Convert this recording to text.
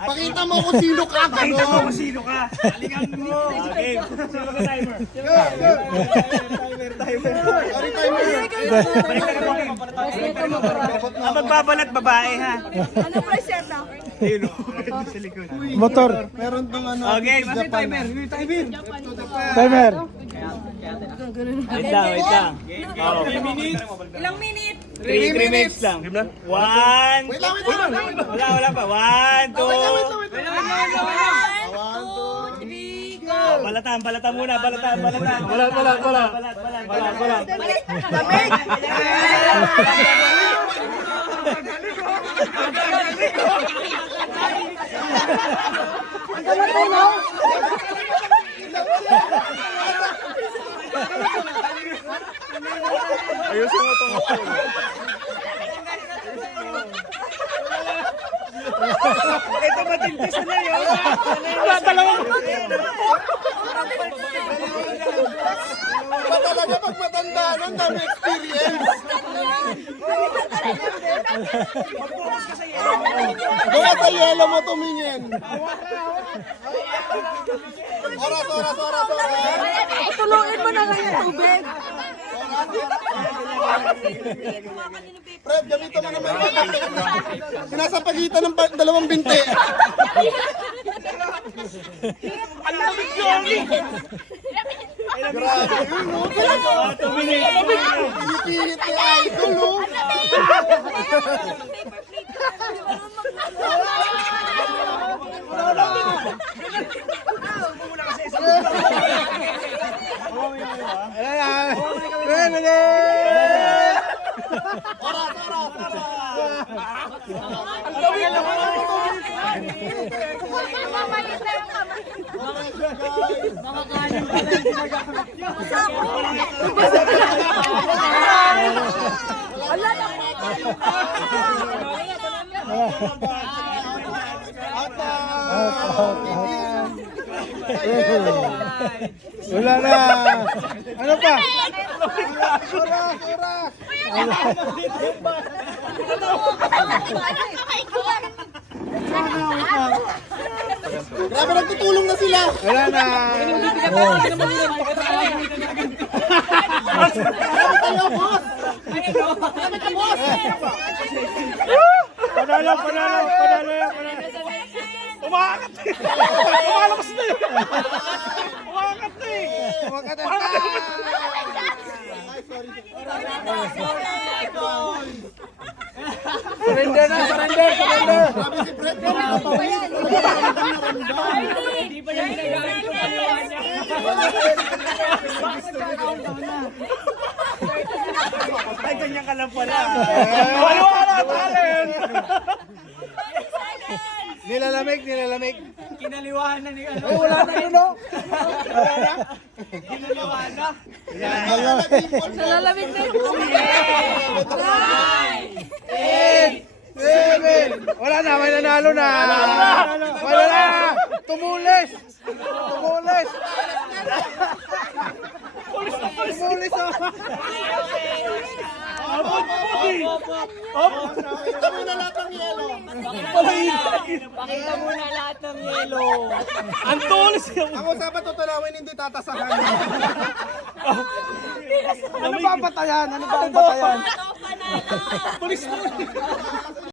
Pakita mo kung sino ka, Pakita mo gano'n. kung sino ka. Halingan mo. Okay. Sino ka timer? Sorry, timer. Balik ka na ang magbabalat babae ha. Ano price yan na? Ayun o. Sa likod. Motor. Meron tong ano. Okay. Japan. Timer. Wait lang, wait lang. Oh. Ilang minute? 3 minutes lang. 1. Wait lang, wait lang. Wala pa. 1, 2. One, two, Three, go! Balatan muna. Balatan. Balat. Lamig! Ayusin mo itong ito matintis na yun. Dalawang. Iba talaga pag matanda nun, dami experience. Kaya sa yelo mo tumingin. Oras. Tuluin mo na lang yung tubig. Fred, gamito mo naman. Nasa pagitan ng dalawang binti. Ang lamig yun. Grabe yun, no? Pinipilit ni Idol, no? Wala na. Ano pa? Grabe, nagtutulong na sila. Wala na. Panalo. Umakat eh. Umalabas na yun. Umakat na eh. Surrender na. Grabe si Fred, Hindi pa yan ginagamit yung kaliwa niya. Ay, ganyan ka lang pala. Wala talent. Nilalamig. Kinaliwahan na ni ano. Ay, wala na yun, no? Kinaliwahan na. Nalalamig na yung tubig. 7. Wala na, may nanalo na. Wala na. Tumulis. Tumulis, oh. Pakita mo na lahat ng yelo. Pakita mo na lahat ng yelo. Ang tulis yung... Ako sa tutulawin, hindi tatasakan. Ano ba batayan? Ito, panalo. Tulis mo.